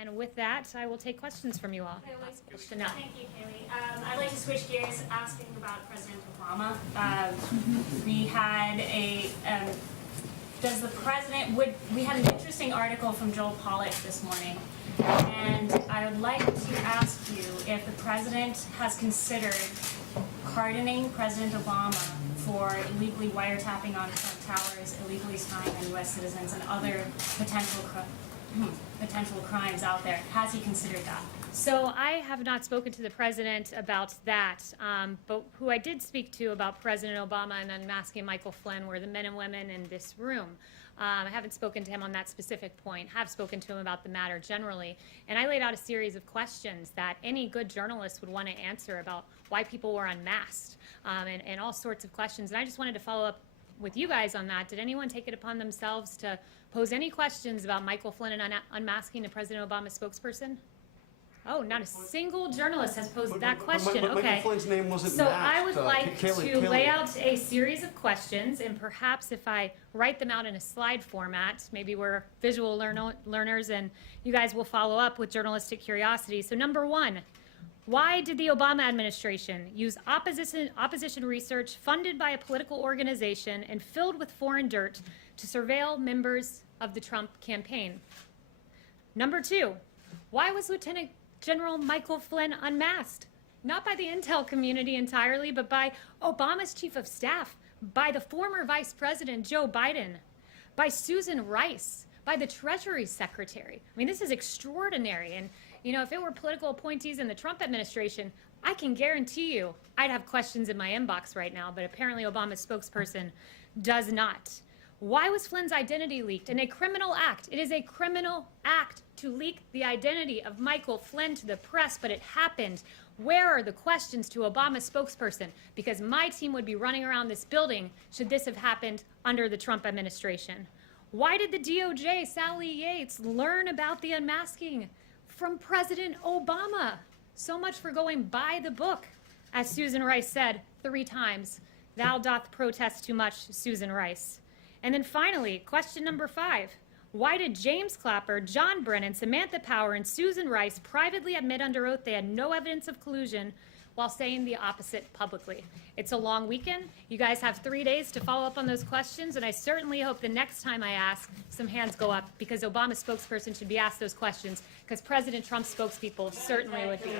And with that, I will take questions from you all. Chanel. Thank you, Haley. I'd like to switch gears asking about President Obama. We had we had an interesting article from Joel Pollak this morning, and I would like to ask you if the president has considered pardoning President Obama for illegally wiretapping on Trump Towers, illegally spying on U.S. citizens, and other potential crimes out there. Has he considered that? So I have not spoken to the president about that, but who I did speak to about President Obama and unmasking Michael Flynn were the men and women in this room. I haven't spoken to him on that specific point, have spoken to him about the matter generally, and I laid out a series of questions that any good journalist would want to answer about why people were unmasked, and all sorts of questions. And I just wanted to follow up with you guys on that. Did anyone take it upon themselves to pose any questions about Michael Flynn and unmasking the President Obama spokesperson? Oh, not a single journalist has posed that question. Michael Okay. Flynn's name wasn't So masked. I would like to Kaylee. lay out a series of questions, and perhaps if I write them out in a slide format, maybe we're visual learners and you guys will follow up with journalistic curiosity. So number one, why did the Obama administration use opposition research funded by a political organization and filled with foreign dirt to surveil members of the Trump campaign? Number two, why was Lieutenant General Michael Flynn unmasked? Not by the intel community entirely, but by Obama's chief of staff, by the former Vice President Joe Biden, by Susan Rice, by the Treasury Secretary. I mean, this is extraordinary. And, you know, if it were political appointees in the Trump administration, I can guarantee you I'd have questions in my inbox right now, but apparently Obama's spokesperson does not. Why was Flynn's identity leaked? In a criminal act. It is a criminal act to leak the identity of Michael Flynn to the press, but it happened. Where are the questions to Obama's spokesperson? Because my team would be running around this building should this have happened under the Trump administration. Why did the DOJ, Sally Yates, learn about the unmasking from President Obama? So much for going by the book. As Susan Rice said 3 times, thou doth protest too much, Susan Rice. And then finally, question number 5. Why did James Clapper, John Brennan, Samantha Power, and Susan Rice privately admit under oath they had no evidence of collusion while saying the opposite publicly? It's a long weekend. You guys have 3 days to follow up on those questions, and I certainly hope the next time I ask, some hands go up, because Obama's spokesperson should be asked those questions, because President Trump's spokespeople certainly would be.